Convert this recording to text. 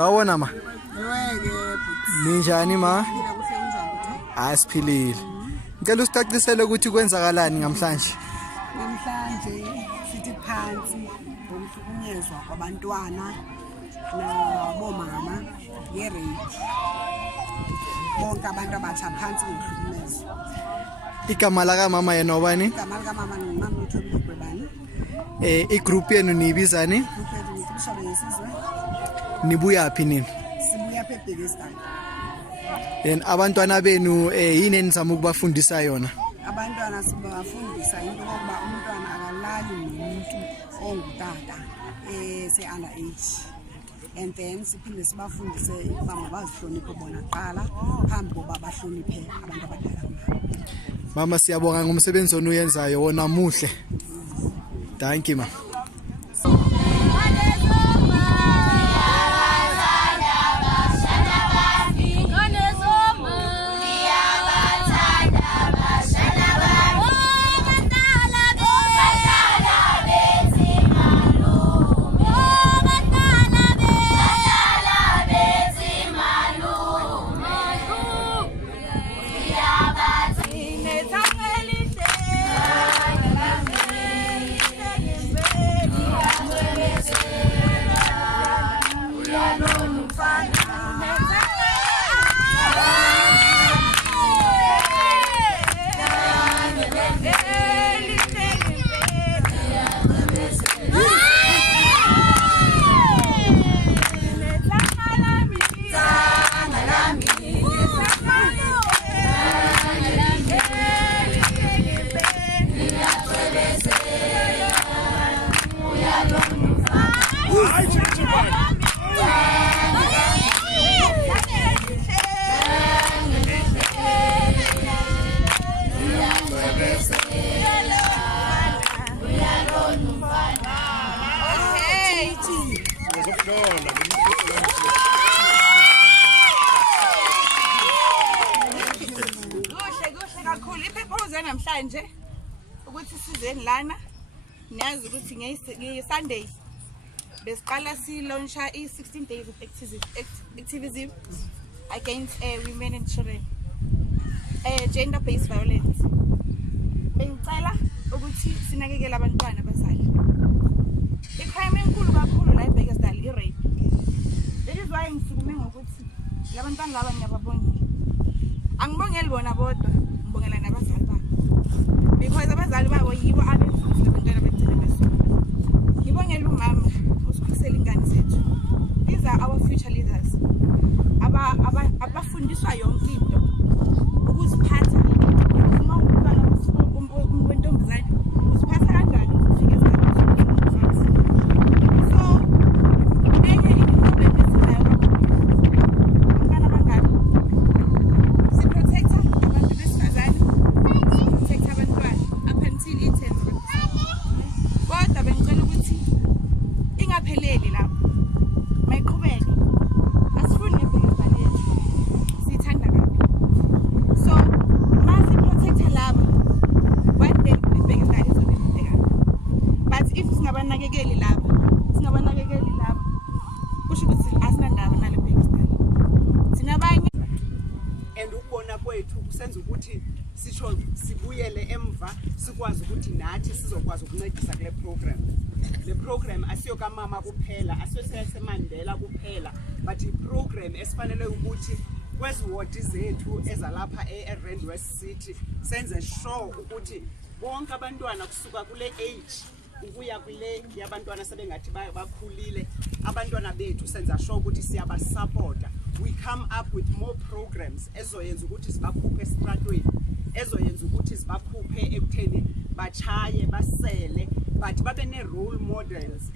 Sawona ma. Ninjani ma? Asiphilile. Ngicela usicacisele ukuthi kwenzakalani namhlanje. Namhlanje sithi phansi ngokuhlukunyezwa kwabantwana nabomama ye-rape. Bonke abantu abatsha phansi ngokuhlukunyezwa. Igama la kamama yena obani? Igama la kamama ngumama uThobile bani? Igroup yenu niyibizani? Imicibisholo yesizwe. Nibuya phi nini? Sibuya Bekkersdal. Abantwana benu yini enizama ukubafundisa yona? Abantwana sibafundisa into yokuba umntwana akalali nomuntu ongutata se-under age. And then siphinde sibafundise ukuba mabazihloniphe bona kuqala phambi kokuba bahloniphe abantu abadala. Mama siyabonga ngomsebenzi onuyenzayo wona muhle. Thank you ma. Namhlanje ukuthi sizeni lana niyazi ukuthi ngeSunday besiqala launcha i-16 days of activism against women and children, gender based violence. Bengicela ukuthi sinakekele abantwana abazali. I-crime enkulu kakhulu la eBekkersdal i-rape. That is why ngisukume ngokuthi labantwana laba ngiyababongela. Angibongeli bona bodwa, ngibongela nabazali babo. Because abazali babo yibo abefundisa abantwana begcina besuka. Ngibongela umama usikhusela ingane zethu. These are our future leaders. Abafundiswa yonke into ukuziphatha. Uma umntwana wentombazane uziphatha kanjani ukufika esigabeni. So enye i-problem esinayo abantwana abangani siprotecta abantu besifazane, protecta abantwana up until i-10. Kodwa bengicela ukuthi ingapheleli lapho, mayiqhubeke. Asifuni neBekkersdal yethu siyithanda kabi. So masi protecta laba, one day iBekkersdal izobe ibheka. But if singabanakekeli laba kusho ukuthi asinandaba nale Bekkersdal. Sinabanye And ukubona kwethu kusenza ukuthi sisho sibuyele emva sikwazi ukuthi nathi sizokwazi ukuncedisa kule program. Le program asiyo kamama kuphela, asiyo seMandela kuphela, but i-program esifanele ukuthi kweziwodi zethu ezalapha eRand West City senze sure ukuthi bonke abantwana kusuka kule age ukuya kule yabantwana sebengathi bakhulile, abantwana bethu senza sure ukuthi siyabasupporta. We come up with more programs ezoyenza ukuthi sibakhuphe estradweni, ezoyenza ukuthi sibakhuphe ekutheni bachaye basele, but babe ne role models.